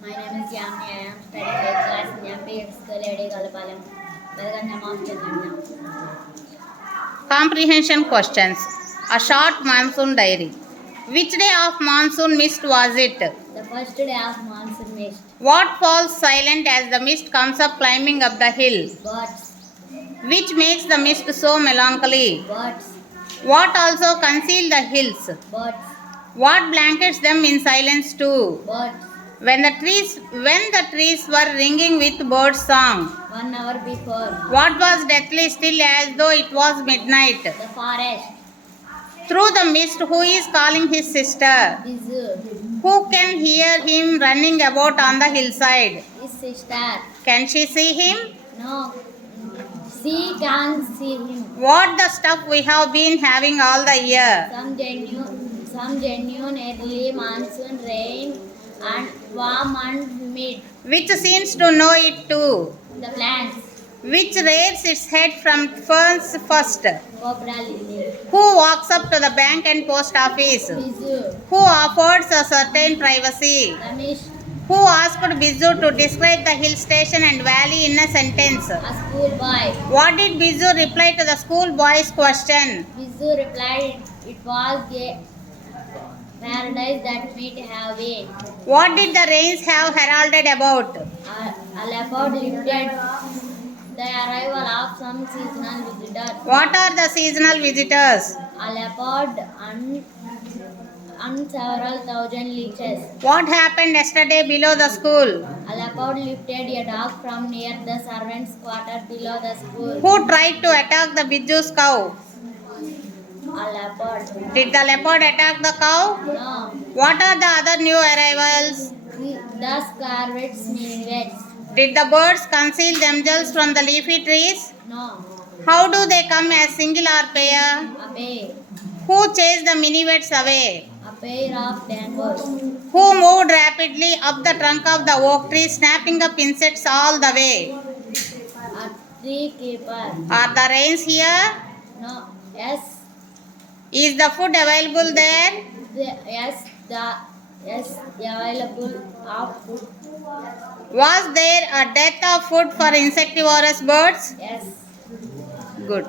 My name is Yamni. I am studying 8th class in MPX Kaledi Kalapalam, Belganyam of Telangana. Comprehension questions. A short monsoon diary. Which day of monsoon mist was it? The first day of monsoon mist. What falls silent as the mist comes up climbing up the hill? Birds. Which makes the mist so melancholy? Birds. What also conceal the hills? Birds. What blankets them in silence too? Birds. When the trees were ringing with bird song. 1 hour before. What was deathly still as though it was midnight? The forest. Through the mist, who is calling his sister? Bizu. Who can hear him running about on the hillside? His sister. Can she see him? No. She can't see him. What the stuff we have been having all the year? Some genuine early monsoon rain and warm and mid. Which seems to know it too? The plants. Which rears its head from ferns first? Cobra lily. Who walks up to the bank and post office? Bizu. Who affords a certain privacy? The mist. Who asked Bizu to describe the hill station and valley in a sentence? A schoolboy. What did Bizu reply to the schoolboy's question? Bizu replied, it was a paradise that might have been. What did the rains have heralded about? A leopard lifted the arrival of some seasonal visitors. What are the seasonal visitors? A leopard and several thousand leeches. What happened yesterday below the school? A leopard lifted a dog from near the servants' quarter below the school. Who tried to attack the Biju's cow? A leopard. Did the leopard attack the cow? No. What are the other new arrivals? The scarlets minivets. Did the birds conceal themselves from the leafy trees? No. How do they come as single or pair? A pair. Who chased the minivets away? A pair of dangles. Who moved rapidly up the trunk of the oak tree, snapping up insects all the way? A tree keeper. Are the rains here? No. Yes. Is the food available there? Yes. Available of food. Was there a dearth of food for insectivorous birds? Yes. Good.